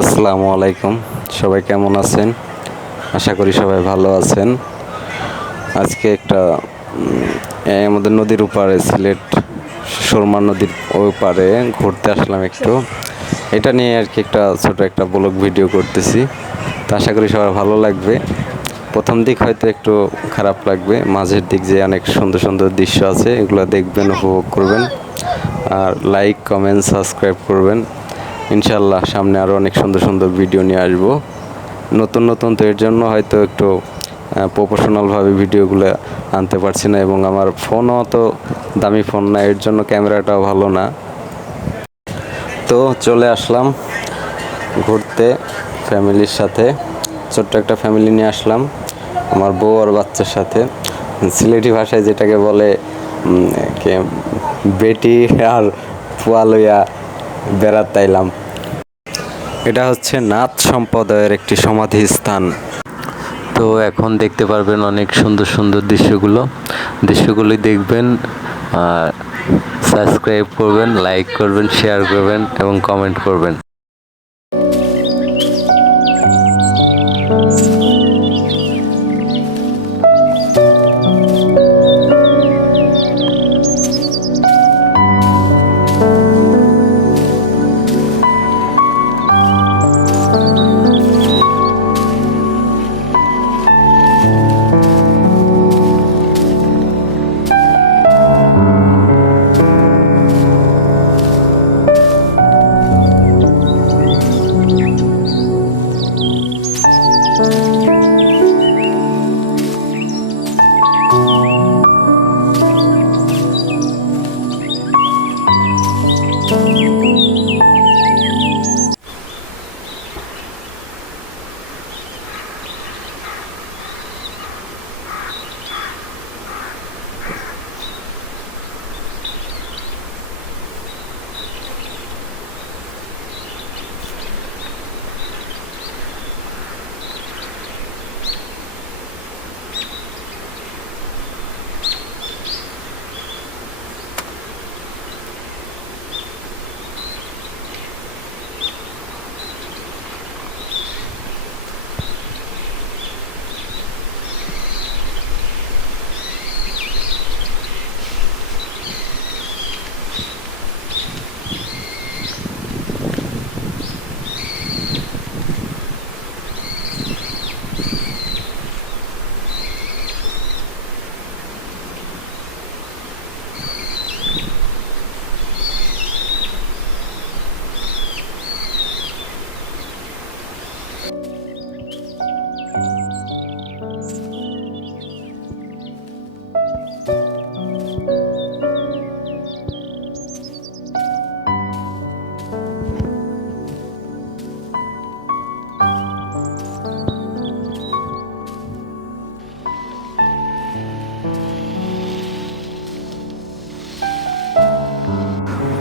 আসসালামু আলাইকুম। সবাই কেমন আছেন? আশা করি সবাই ভালো আছেন। আজকে একটা আমাদের নদীর ওপারে, সিলেট সুরমা নদীর ওই পারে ঘুরতে আসলাম একটু। এটা নিয়ে আর কি একটা ছোট একটা ব্লগ ভিডিও করতেছি। তো আশা করি সবার ভালো লাগবে। প্রথম দিক হয়তো একটু খারাপ লাগবে, মাঝের দিক যে অনেক সুন্দর সুন্দর দৃশ্য আছে এগুলো দেখবেন, উপভোগ করবেন। আর লাইক, কমেন্ট, সাবস্ক্রাইব করবেন। ইনশাল্লাহ সামনে আরও অনেক সুন্দর সুন্দর ভিডিও নিয়ে আসবো। নতুন নতুন, তো এর জন্য হয়তো একটু প্রফেশনালভাবে ভিডিওগুলো আনতে পারছি না, এবং আমার ফোনও তো দামি ফোন না, এর জন্য ক্যামেরাটাও ভালো না। তো চলে আসলাম ঘুরতে ফ্যামিলির সাথে, ছোট্ট একটা ফ্যামিলি নিয়ে আসলাম আমার বউ আর বাচ্চার সাথে। সিলেটি ভাষায় যেটাকে বলে বেটি আর ফুয়া লইয়া বেড়াতে আইলাম। এটা হচ্ছে নাথ সম্প্রদায়ের একটি সমাধি স্থান। তো এখন দেখতে পারবেন অনেক সুন্দর সুন্দর দৃশ্যগুলি দেখবেন। সাবস্ক্রাইব করবেন, লাইক করবেন, শেয়ার করবেন এবং কমেন্ট করবেন।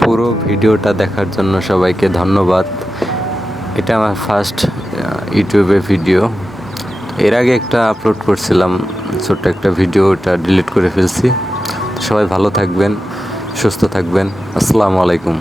পুরো ভিডিওটা দেখার জন্য সবাইকে ধন্যবাদ। এটা আমার ফার্স্ট ইউটিউবে ভিডিও। এর আগে একটা আপলোড করছিলাম ছোট্ট একটা ভিডিও, ওটা ডিলিট করে ফেলছি। সবাই ভালো থাকবেন, সুস্থ থাকবেন। আসসালামু আলাইকুম।